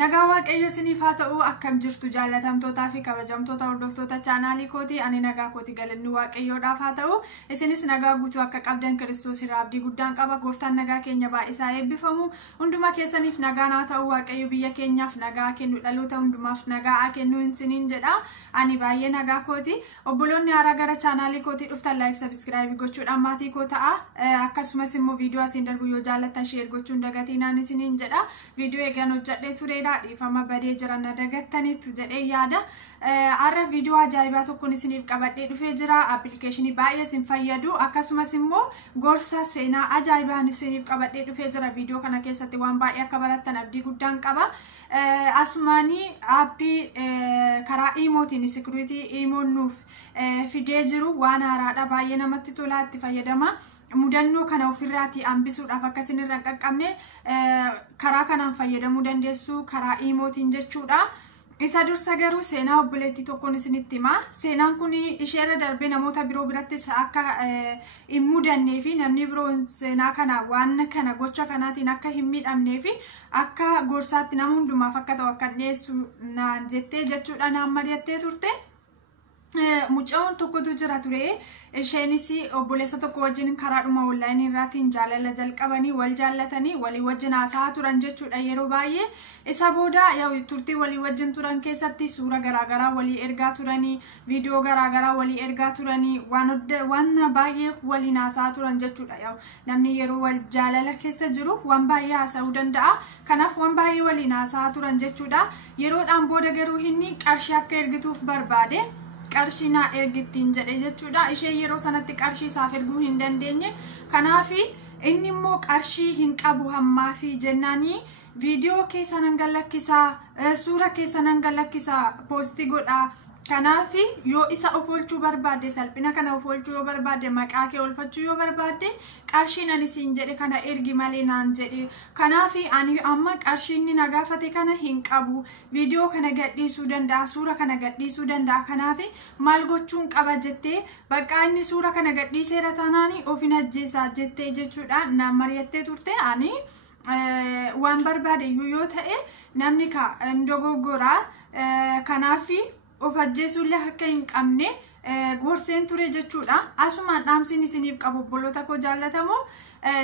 Nagaa waaqayyo isiniif haa ta'u akkam jirtu jaallatamtootaa fi kabajamtoota hordoftoota chaanaalii kooti ani nagaa kooti galanni waaqayyoodhaaf haa ta'u isinis nagaa guutuu akka qabdan Kiristoos irraa abdii guddaan qaba gooftaan nagaa keenya baay'isaa eebbifamu hunduma keessaniif nagaan haa ta'u waaqayyo biyya keenyaaf nagaa kennu dhaloota hundumaaf nagaa kennu isiniin jedha ani baay'ee nagaa kooti obboloonni haaraa gara chaanaalii kooti dhuftan like subscribe gochuudhaan maatii koo ta'a akkasumas immoo viidiyoo asiin darbu yoo jaallattan share gochuun dagatinaan isiniin jedha viidiyoo eegan hojjedhee ture ifama badee jiran dagattaniitu jedhee yaada arra viidiyoo ajaa'ibaa tokkoon isiniif qabadhee dhufee jira appilikeeshinii baay'ee isin fayyadu akkasumas immoo gorsa seenaa ajaa'ibaan isiniif qabadhee dhufee jira viidiyoo kana keessatti waan baay'ee akka barattan abdii guddaan qaba asumaanii aappii karaa imootiin security imoon nuuf fidee jiru waan haaraadha baay'ee namatti tolaa itti fayyadama mudannoo kana ofirraati hambisuudhaaf akka isin irra qaqqabne karaa kanaan fayyadamuu dandeessu karaa imootiin jechuudha isa dursa garuu seenaa obboleettii tokkoon isinitti hima seenaan kun isheerra darbee namoota biroo birattis akka hin mudannee fi namni biroo seenaa kana waan kana gocha kanaatiin akka hin miidhamnee fi akka gorsaatti nama hundumaaf akka ta'u akka dhiyeessu naan jettee jechuudha naan mari'attee turte. Mucaan tokkotu jira ture isheenis obboleessa tokko wajjin karaadhuma online irraatiin jaalala jalqabanii wal jaallatanii walii wajjin haasaa turan jechuudha yeroo baay'ee isa booda turtii walii wajjin turan keessatti suura garaagaraa walii ergaa turanii viidiyoo garaagaraa walii ergaa turanii waan baay'ee waliin haasaa turan jechuudha namni yeroo wal jaalala keessa jiru waan baay'ee haasa'uu danda'a kanaaf waan baay'ee waliin haasaa turan jechuudha yeroodhaan booda garuu inni qarshii akka ergituuf barbaade qarshii naa ergittiin jedhe jechuudha ishee yeroo sanatti qarshii isaaf erguu hin dandeenye kanaaf inni immoo qarshii hin qabu hammaa fi jennaanii viidiyoo keessa nan galakkisaa suura keessa nan galakkisaa poostii godhaa kanaaf yoo isa of oolchuu barbaade salphina kana of oolchuu yoo barbaade maqaa kee oolfachuu yoo barbaade qarshiin ani siin jedhe kana ergi malee naan jedhe kanaaf ani amma qarshiin na gaafate kana hin qabu viidiyoo kana gadhiisuu danda'a suura kana gadhiisuu danda'a kanaaf maal gochuun qaba jettee bakka inni suura kana gadhiiseera taanaani ofin ajjeesaa jettee jechuudha naan mari'attee turte ani waan barbaade yoo ta'e namni ka dogoggora kanaaf of ajjeesuullee akka hin qabne gorseen ture jechuudha asumaan dhaamsiin isiniif qabu obboloota koo jaallatamoo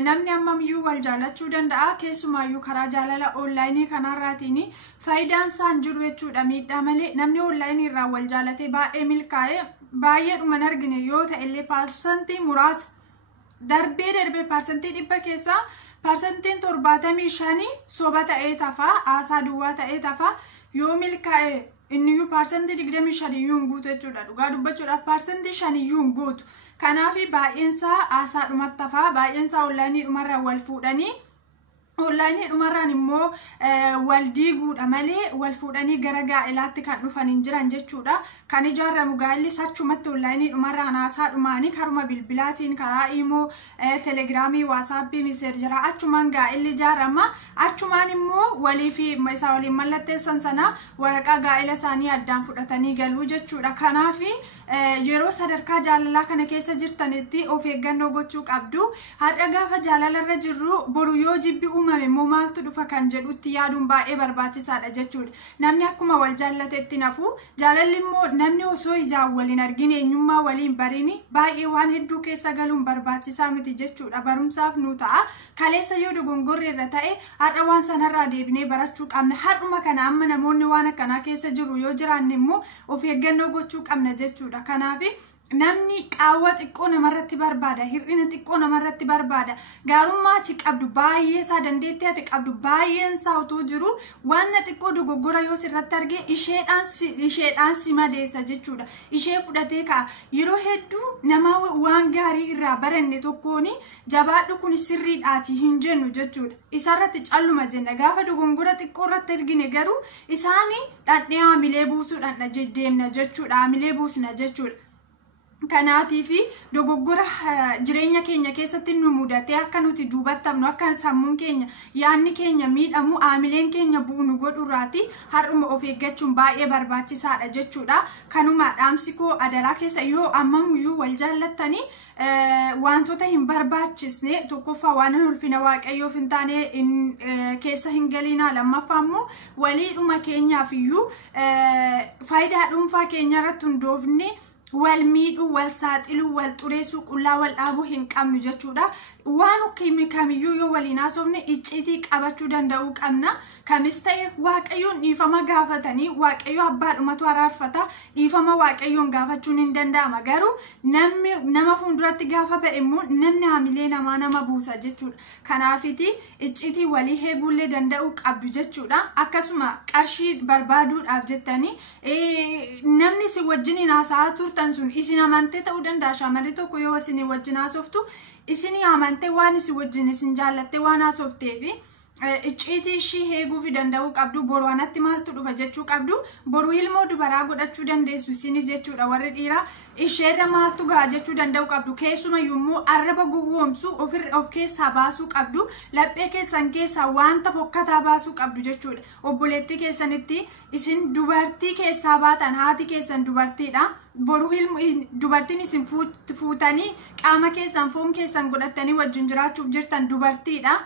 namni ammamiyyuu wal jaallachuu danda'a keessumaayyuu karaa jaalala onlaayinii kanarraatiin faayidaan isaan jiru jechuudha miidhaa malee namni onlaayinii irraa wal jaallatee baay'ee milkaa'ee baay'eedhuma argine yoo ta'ellee parsantii muraasa darbee parsantii 100 keessaa parsantiin 75 soba ta'ee tafaa haasaa duwwaa ta'ee tafaa yoo milkaa'e inni parsantii 25 yuun guutu jechuudha dhugaa dubbachuudhaaf parsantii 5 yuun guutu kanaaf baay'eensaa haasaa dhumatti tafaa baay'eensaa onlaayinii dhumarraa wal fuudhanii onlaayinii dhumarraan immoo wal diiguudha malee wal fuudhanii gara gaa'elaatti kan dhufan jiran jechuudha kan ijaaramu gaa'elli achumatti onlaayinii dhumarraan haasaa dhumaanii karuma bilbilaatiin karaa imoo telegiraamii waasaappii miseerjara achumaan gaa'elli ijaarama achumaan immoo walii fi isaa waliin mallatteessan sana waraqaa gaa'ela isaanii addaan fudhatanii galuu jechuudha kanaaf yeroo sadarkaa jaalalaa kana keessa jirtanitti of eeggannoo gochuu qabdu har'a gaafa jaalalarra jirru boru yoo jibbi immoo maaltu dhufa kan jedhutti yaaduun baay'ee barbaachisaadha jechuudha namni akkuma wal jaallatetti nafu jaalalli immoo namni osoo ijaan waliin argine eenyummaa waliin bariini baay'ee waan hedduu keessa galuun barbaachisaa miti jechuudha barumsaaf nu ta'a kaleessa yoo dogongorre irra ta'e har'a waan sanarraa deebinee barachuu qabna har'uma kana amma namoonni waan akkanaa keessa jiru yoo jiraanne immoo of eeggannoo gochuu qabna jechuudha kanaaf namni qaawwa xiqqoo namarratti barbaada hir'ina xiqqoo namarratti barbaada gaarummaa achi qabdu baay'ee isaa dandeettii ati qabdu baay'een isaa utuu jiru waan xiqqoo dogoggora yoo sirratti arge isheedhaan si madeessa jechuudha ishee fudhatee ka'a yeroo hedduu nama waan gaarii irraa baranne tokkoon jabaadhu kun sirriidhaati hin jennu jechuudha isarratti calluma jenna gaafa dogongora xiqqoo irratti argine garuu isaanii dhadhee haamilee buusuudhaan deemna jechuudha haamilee buusna jechuudha kanaatii fi dogoggora jireenya keenya keessatti nu mudatee akka nuti duubattamnu akka sammuun keenya yaanni keenya miidhamu aamileen keenya bu'u godhurraati har'uma of eeggachuun baay'ee barbaachisaadha jechuudha. Kanuma dhaamsi koo adaraa keessa yoo ammamuyyuu wal jaallattanii wantoota hin barbaachisne tokkoffaa waan ulfina waaqayyoof hin taane keessa hin galiinaa. Lammaffaa immoo waliidhuma keenyaaf iyyuu faayidaa dhuunfaa keenya irratti hundoofne wal miidhuu, wal saaxiluu, wal xureessuu, qullaa wal dhaabuu hin qabnu jechuudha. Waan kamiyyuu yoo waliin haasofne icciitii qabachuu danda'uu qabna. Kamis ta'e waaqayyoon dhiifama gaafatanii waaqayyo abbaadhumatu araarfata. Dhiifama waaqayyoon gaafachuun hin danda'ama. Garuu nama fuulduratti gaafa ba'e immoo namni haamilee namaa nama buusa jechuudha. Kanaafiti icciitii walii eeguullee danda'uu qabdu jechuudha. Akkasuma qarshii barbaaduudhaaf jettanii namni si wajjin haasa'aa turtan sun isin amantee ta'uu danda'a. Shamarri tokko yoo isin wajjin haasoftu isin amantee waan isin wajjin isin jaallattee waan haasofteefi icciitii ishii eeguu fi danda'uu qabdu. Boru anatti maaltu dhufa jechuu qabdu. Boru ilmoo dubaraa godhachuu dandeessu isinis jechuudha. Warri dhiiraa isheerra maaltu ga'a jechuu danda'uu qabdu. Keessumayyuu immoo arraba gowwoomsu of keessaa baasuu qabdu. Laphee keessan keessaa wanta fokkataa baasuu qabdu jechuudha. Obboleettii keessanitti isin dubartii keessaa baatan haati keessan dubartiidha. Boru dubartiin isin fuutanii qaama keessan foon keessan godhatanii wajjin jiraachuuf jirtan dubartiidha.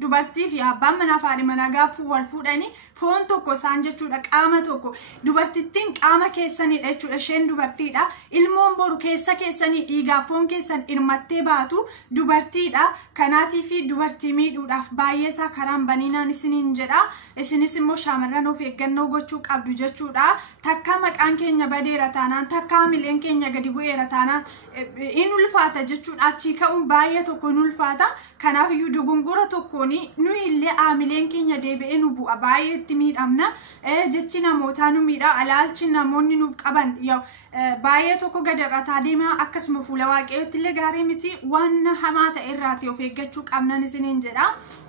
Dubartii fi abbaan manaa fi haadhi manaa gaafa wal fuudhanii foon tokko isaan jechuudha. Qaama tokko dubartittiin qaama keessanidha jechuudha. Isheen dubartiidha. Ilmoon boru keessa keessanii dhiigaa foon keessan hirmattee baatu dubartiidha. Kanaatiif dubartii miidhuudhaaf baay'ee isaa karaan baniinaan isiniin jedha. Isinis immoo shaamarran of eeggannoo gochuu qabdu jechuudha. Takka maqaan keenya badeera taanaan, takka haamileen keenya gadi bu'eera taanaan in ulfaata jechuudha. Achii ka'uun baay'ee tokko in ulfaata. Kanaaf iyyuu dogongora tokko nu illee haamileen keenya deebi'ee nu bu'a baay'ee itti miidhamna. Jechi namootaa nu miidha. Alaalchi namoonni nuuf qaban baay'ee tokko gadarrataa deemaa. Akkasuma fuula waaqayyootti illee gaarii miti. Waan hamaa ta'e irraati of eeggachuu qabnan isiniin jedha.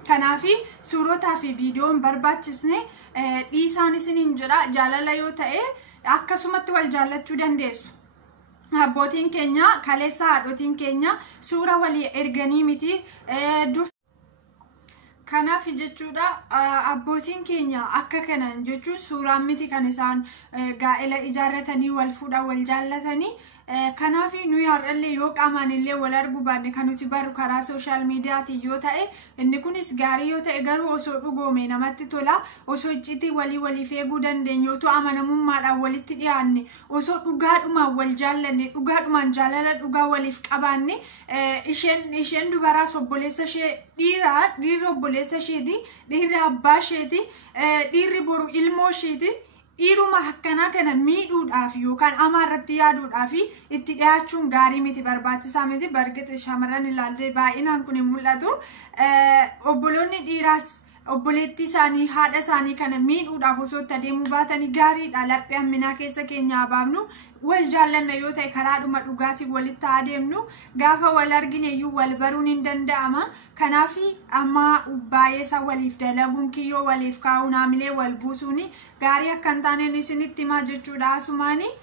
Kanaafi suurotaa fi viidiyoon barbaachisne dhiisaan isiniin jedha. Jaalala yoo ta'e akkasumatti wal jaallachuu dandeessu. Abbootiin keenya kaleessa haadhotiin keenya suura walii erganii miti. Kanaaf jechuudha abbootiin keenya akka kanan jechuun suuraan miti kan isaan gaa'ela ijaarratanii wal fuudhan wal jaallatanii. Kanaaf nuyi har'allee yoo qaamaan illee wal arguu baanne kan nuti barru karaa sooshaal miidiyaatiin yoo ta'e inni kunis gaarii yoo ta'e garuu osoo dhugoome namatti tola. Osoo icciitii waliif eeguu dandeenyu otoo amanamummaadhaan walitti dhiyaanne osoo dhugaadhumaan wal jaallanne dhugaadhumaan jaalala dhugaa waliif qabaanne isheen dubaraas obboleessa ishee dhiirri obboleessa isheeti, dhiirri abbaa isheeti, dhiirri boru ilmoo isheeti. Dhiiruma akkanaa kana miidhuudhaaf yookaan amaarratti yaaduudhaaf itti dhiyaachuun gaarii miti, barbaachisaa miti. Bargiti shamarran ilaallee baay'inaan kun hin mul'atu. Obboloonni dhiiraas obboleettii isaanii haadha isaanii kana miidhuudhaaf osoo itti adeemuu baatanii gaariidha. Laphee hamminaa keessa keenya abaabnu wal jaallanna yoo ta'e karaadhuma dhugaatiin walitti adeemnu gaafa wal argine iyyuu wal baruun hin danda'ama. Kanaaf amma baay'ee isaa waliif dalaguun kiyyoo waliif kaa'uun haamilee wal buusuun gaarii akka hin taaneen isinitti himaa jechuudha. Asumaanii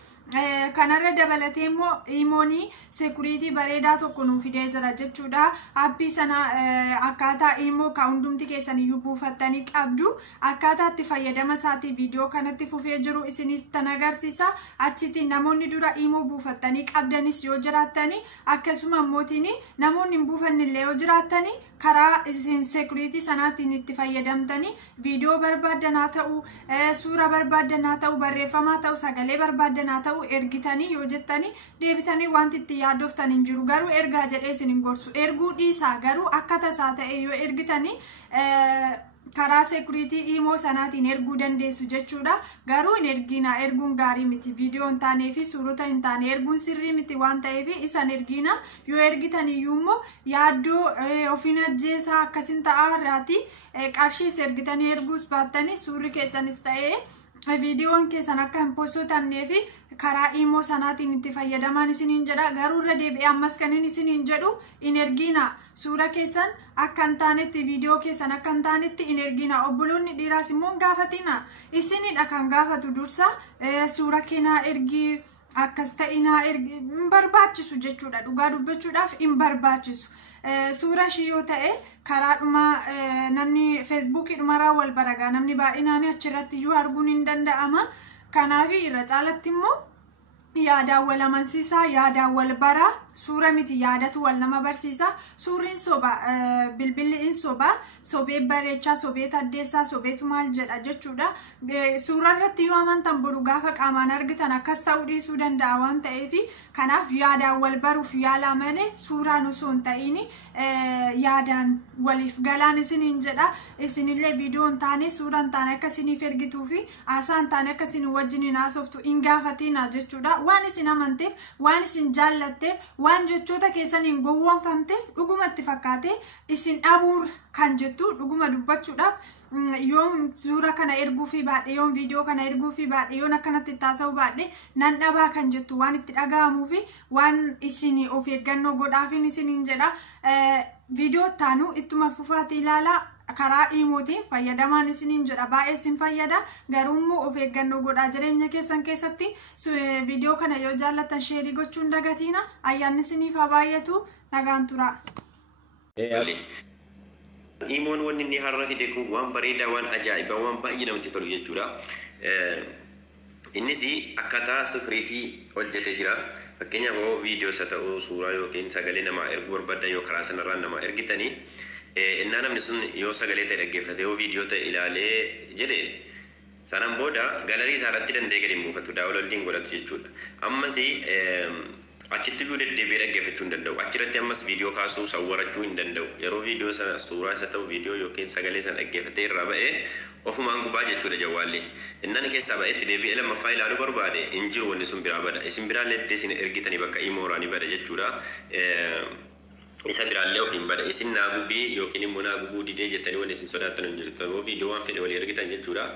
kanarra dabalatee immoo imoonii sekuriitii bareedaa tokko nuuf fidee jira jechuudha. Aappii sana akkaataa imoo ka hundumti keessan iyyuu buufattanii qabdu. Akkaataa itti fayyadama isaatii viidiyoo kanatti fufee jiru isinitti agarsiisa. Achitti namoonni dura imoo buufattanii qabdanis yoo jiraattanii akkasuma ammootiin namoonni hin buufanne illee yoo jiraattanii karaa isin sekuriitii sanaatiin itti fayyadamtanii viidiyoo barbaadan haa ta'u, suura barbaadan haa ta'u, barreeffamaa ta'u, sagalee barbaadan haa ta'u ergitanii yoo jettanii deebitanii wanti itti yaaddoftan hin jiru. Garuu ergaa jedhee isin hin gorsu. Erguu dhiisaa garuu akka tasaa ta'e yoo ergitanii karaa sekuriitii imoo sanaatiin erguu dandeessu jechuudha. Garuu hin ergina, erguun gaarii miti. Viidiyoo hin taanee fi suurota hin taane erguun sirrii miti waan ta'eef isan ergina. Yoo ergitan iyyuu immoo yaaddoo ofiin ajjeesaa akkasin ta'aarraati qarshiis ergitanii erguus baattanii suurri keessanis ta'ee viidiyoon keessan akka hin postotamnee fi karaa imoo sanaatiin itti fayyadamaan isiniin jedha. Garuu irra deebi'ee ammas kan isiniin jedhu hin ergina. Suura keessan akka hin taanetti viidiyoo keessan akka hin taanetti hin ergina. Obboloonni dhiiraas immoo hin gaafatina. Isinidha kan gaafatu dursa suura keenyaa ergii akkas ta'inaa hin barbaachisu jechuudha. Dhugaa dubbachuudhaaf hin barbaachisu. Suura ishii yoo ta'e karaadhuma namni feesbuukiidhumarraa wal baragaa namni baay'inaan achirratti iyyuu arguun hin danda'ama. Kanaaf irra caalatti immoo yaadaan wal amansiisaa, yaadaan wal baraa, suura miti yaadatu wal nama barsiisa. Suurriin soba, bilbilliin soba, sobee bareechaa, sobee addeessaa, sobeetu maal jedha jechuudha. Suura irratti yoo amantan boru gaafa qaamaan argitan akkas ta'uu dhiisuu danda'a waan ta'eef kanaaf yaadaan wal baruuf yaala malee suuraan osoo hin ta'in yaadaan waliif galaan isiniin jedha. Isinillee viidiyoo hin taane suura hin taane akka isiniif ergituu fi haasaa hin taane akka isin wajjiniin haasoftu hin gaafatina jechuudha. Waan isin amanteef, waan isin jaallatteef, waan jechoota keessaniin gowwoomfamteef dhugumatti fakkaate isin dhabuur kan jettu dhuguma dubbachuudhaaf yoon suura kana erguu fi baadhe yoon viidiyoo kana erguu fi baadhe yoon akkanatti taasisuu baadhe nan dhabaa kan jettu waan itti dhaga'amuu fi waan isin of eeggannoo godhaafin isiniin jedha. Viidiyoo taanu ittuma fufaati ilaalaa. Karaa imootiin fayyadamaan isiniin jedha baay'ee isin fayyada garuu immoo of eeggannoo godhaa jireenya keessan keessatti. Viidiyoo kana yoo jaallattan sheerii gochuun dagatiina. Ayyaanni isiniif haa baay'atu. Nagaan tura. Imoon wanni inni har'a fide kun waan bareedaa waan ajaa'ibaa waan baay'ee namatti tolu jechuudha. Innis akkaataa sifriitii hojjetee jira. Fakkeenyaaf yoo viidiyoo isa ta'uu suuraa yookiin sagalee namaa erguu barbaaddan yoo karaa sanarraan namaa ergitanii innaa namni sun yoo sagalee ta'e dhaggeeffate yoo viidiyoo ta'e ilaalee jedhe sanaan booda galarii isaa irratti danda'ee gadi hin buufatu daawwantiin godhatu jechuudha. Ammas achitti iyyuu deddeebi'ee dhaggeeffachuu hin danda'u. Achirratti ammas viidiyoo kaasuu sawwarachuu hin danda'u. Yeroo viidiyoo sana suuraa isa ta'u viidiyoo yookiin sagalee sana dhaggeeffatee irraa ba'ee ofumaan gubaa jechuudha jawwaallee. Innaan keessaa ba'eetti deebi'ee lammaffaa ilaaluu barbaade hin jiru wanni sun biraa bada. Isin biraallee iddoo isin ergitanii bakka imooraanii bada jechuudha. Isa biraallee ofiin bada. Isin naa gubii yookiin immoo naa gubuu didee jettanii wanni isin sodaattan hin jirtu. Garuu viidiyoo waan fedhe walii ergitan jechuudha.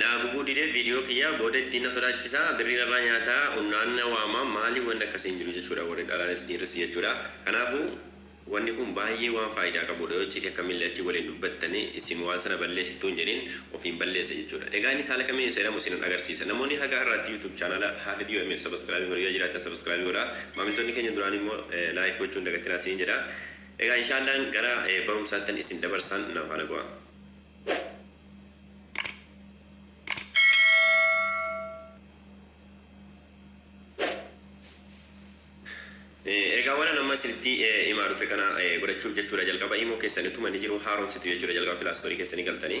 Naa gubuu didee viidiyoo kiyyaa booda ittiin na sodaachisaa birriin irraa nyaataa humnaan waamaa maalii wanni akkasiin jiru jechuudha warri dhalaanis dhiirris jechuudha. Kanaafuu wanni kun baay'ee waan faayidaa qabudha yoo achitti akkamillee achi waliin dubbattanii isin waan sana balleessituu hin jedhin ofiin balleessa jechuudha. Egaa inni saala kamiin seeramu isin agarsiisa. Namoonni haga irratti YouTube chaanala haala DOMF subscribe godhaa jiraatan subscribe godhaa. Maamiltoonni keenya duraan immoo like gochuun dagatinaa isin jedha. Egaa inshaallaan gara barumsaattan isin dabarsan naaf haa naga'aa. Egaa waan nama sirriitti himaa dhufe kana godhachuuf jechuudha jalqaba immoo keessanitti manni jiru haaromsitu jechuudha jalqaba pilaastorii keessanii galtanii.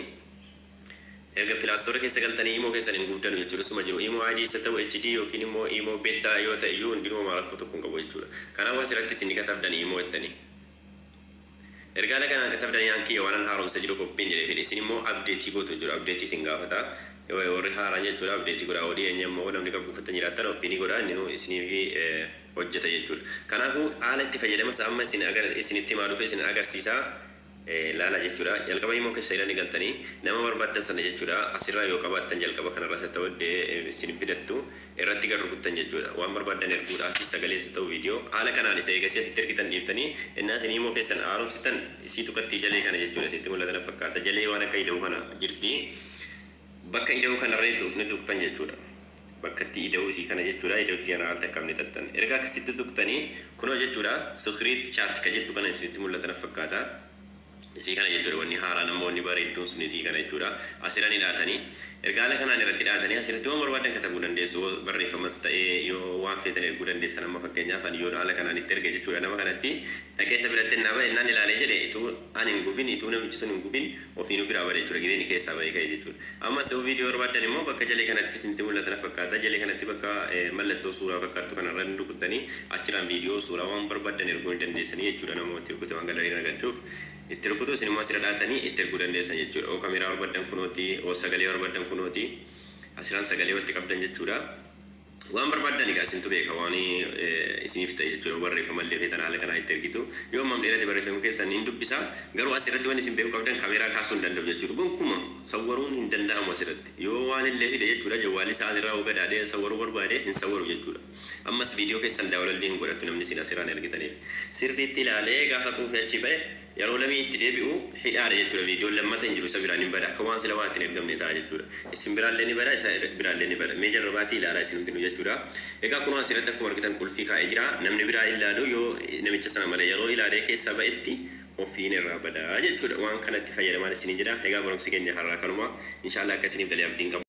Erga pilaastorii keessa galtanii immoo keessaniin guuddanu jechuudha suma jiru immoo ID isa ta'u HD yookiin immoo immoo beta yoo ta'e iyyuu hundinuu maal akka tokko hin qabu jechuudha. Kanaaf asirratti isin katabdanii immoo jettanii. Ergaa laganaan katabdanii hankii waan haaromsa jiru qophiin jedhee fedhe isin immoo abdeetii gootu jiru abdeetii isin gaafata. Warri haaraan jechuudha abdeetii godhaa odii eenyu immoo namni kan buufatanii jiraatan oppiinii godhaa inni isiniif hojjeta jechuudha. Kanaafuu haala itti fayyadamas amma isinitti himaa dhufe isin agarsiisaa laala jechuudha. Jalqaba immoo keessa ilaalanii galtanii nama barbaaddan sana jechuudha. Asirraa yoo qabaattan jalqaba kanarra isa ta'u isin fidattu irratti gad rukuttan jechuudha. Waan barbaaddan erguudhaaf sagalee isa ta'u viidiyoo haala kanaan isa eegasii asitti ergitan dhiiftanii innaa isin immoo keessan haaromsitan isii tuqatti jalee kana jechuudha. Isitti mul'atan fakkaata. Jalee waan akka ida'uu kana jirti. Bakka ida'uu kanarra ni tuqtan jechuudha. Bakka itti ida'uu isii kana jechuudha. Ida'uutti yana haala akkam ni xaxxan. Erga akkasitti tuqtanii kunoo jechuudha. Sukriit chaat ka jettu kana isinitti mul'atan fakkaata. Isii kana jechuudha wanni haaraa namoonni bareedduun sun isii kana jechuudha. Asirra ni dhaatanii erga haala kanaan irratti dhaatanii asirratti waan barbaadan katabuu dandeessu barreeffamas ta'ee yoo waan feetan erguu dandeessan amma fakkeenyaaf ani yoo haala kanaan itti erge jechuudha nama kanatti dhaqeessa biratti nama innaan ilaalee jedhe ituu ani hin gubin ituu namichi sun hin gubin ofiinuu biraa bada jechuudha gideen keessaa bahee ka'e jechuudha. Ammas yoo viidiyoo barbaadan immoo bakka jalee kanatti isinitti mul'atan fakkaata jalee kanatti bakka mallattoo suuraa fakkaattu kanarra ni rukuttanii achirraan viidiyoo suuraa waan barbaadan erguu ni dandeessanii jechuudha namooti rukute waan galarii nagalchuuf. Itti rukutu isin immoo asirra dhaatanii itti erguu dandeessan jechuudha. Oo kaameeraa barbaadan kunooti, oo sagalee barbaadan kunooti. Asirraan sagalee walitti qabdan jechuudha. Waan barbaadan egaa isintu beeka waan isiniif ta'e jechuudha. Barreeffamallee feetan haala kanaa itti ergitu. Yoo ammaan dheerate barreeffama keessan hin dubbisa. Garuu asirratti waan isin beeku qabdan kaameeraa kaasuu hin danda'u jechuudha. Gonkumaa sawwaruun hin danda'amu asirratti. Yoo waan illee fide jechuudha jawwaalli isaa asirraa gadaadhee sawwaruu barbaade hin sawwaru jechuudha. Ammas viidiyoo keessan daawwalallee hin godhattu namni isin asirraan ergitaniif. Sirriitti ilaalee gaafa quufee achi ba'e yeroo lamii itti deebi'u hidhaadha jechuudha viidiyoon lammata hin jiru isa biraan hin bada akka waan sila waan ittiin ergamne ta'a jechuudha isin biraallee ni bada isa biraallee ni bada mee jalqabaatii ilaalaa isin hundinuu jechuudha egaa kun asirratti akkuma argitan qulfii kaa'ee jira namni biraa ilaalu yoo namicha sana malee yeroo ilaalee keessa ba'etti ofiin irraa badaa jechuudha waan kanatti fayyadamaan isin jedha egaa barumsi keenya har'aa kanuma inshallah akka isiniif galee abdiin qabu